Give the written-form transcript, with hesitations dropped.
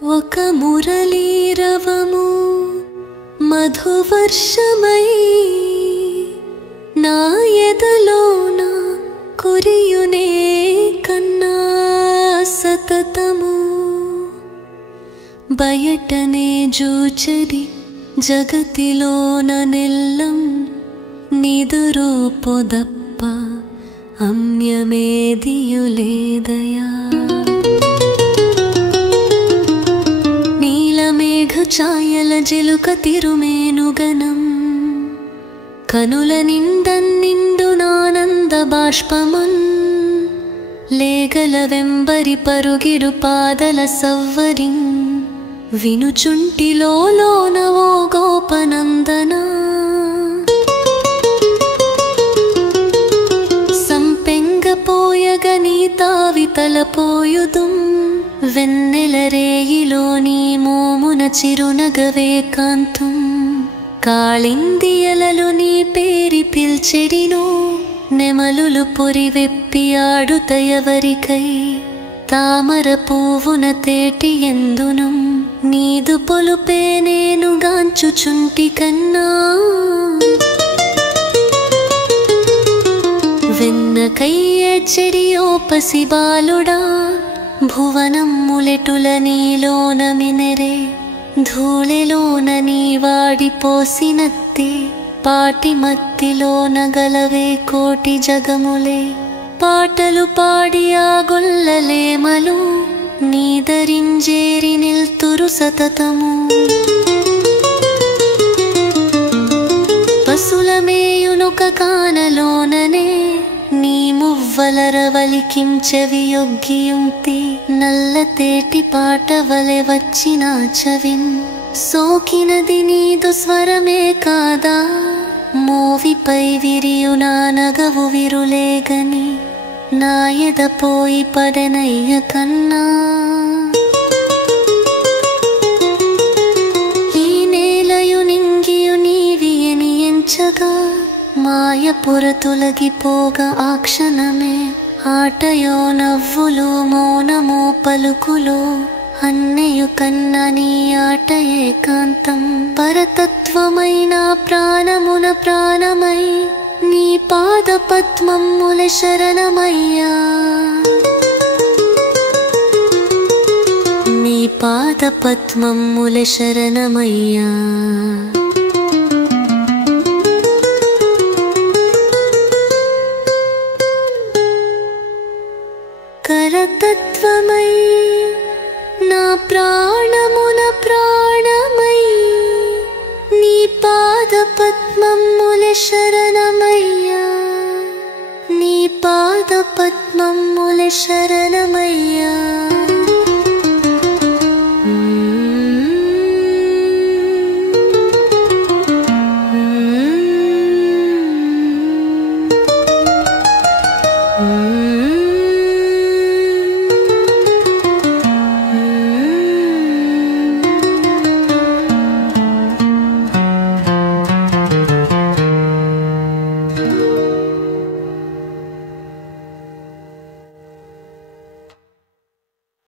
ఒక మురళీరవము మధువర్షమై నా ఎదలోన కురియునే కన్నా సతతము బయటనే జూచరి జగతిలోన నెల్లం నిదురూపొదప్ప అమ్యమేదియులేదయా నీలమేఘ ఛాయల జిలుక తిరుమేనుగనం కనుల నిండు నానంద బాష్పమున్ లేగల వెంబరి పరుగిడు పాదల సవ్వరిం వినుచుంటిలోన ఓ గోపనందన సంపెంగపోయగ నీ తావి తలపోయుదుం వెన్నెల రేయిలో నీ మోమున చిరునగవే కాంతుం కాళిందియలలు నీ పేరి పిల్చెడినో నెమలులు పొరివెప్పి ఆడుతయవరికై తామర పువ్వున తేటి ఎందును నీదు పొలుపే నేను గాంచుచుంటి కన్నా వెన్నకయ్యే చెడియో పసిబాలుడా భువనమ్ములెటుల నీలోన మినెరే ధూళిలోన నీ వాడిపోసినత్తి పాటి మత్తిలోన గలవే కోటి జగములే పాటలు పాడి ఆ గొల్లలేమలు నీదరింజేరి నిల్తురు సతతము పసులమేయునొక కానలోననే నీ మువ్వలరవలికించెవియొగ్గియుంతి నల్ల తేటి పాట వలె వచ్చిన చవిన్ సోకినది నీదు స్వరమే కాదా మోవిపై విరియునా నగవు విరులేగని నా ఎదపోయి పడనయ్య కన్నా ఈ నేలయు నింగియు నీవియని ఎంచగా మాయపుర తొలగిపోగా ఆ క్షణమే ఆటయో నవ్వులు మౌనమో పలుకులు అన్నయు కన్నా నీ ఆట ఏకాంతం పరతత్వమైన ప్రాణమున ప్రాణమై నీ పాద పద్మముల శరణమయ్యా నీ పాద పద్మముల శరణమయ్యా కరతత్వమై నా ప్రాణమున ప్రాణమై నీ పాద పద్మముల శరణమయ్యా నీ పాద పద్మముల శరణమయ్యా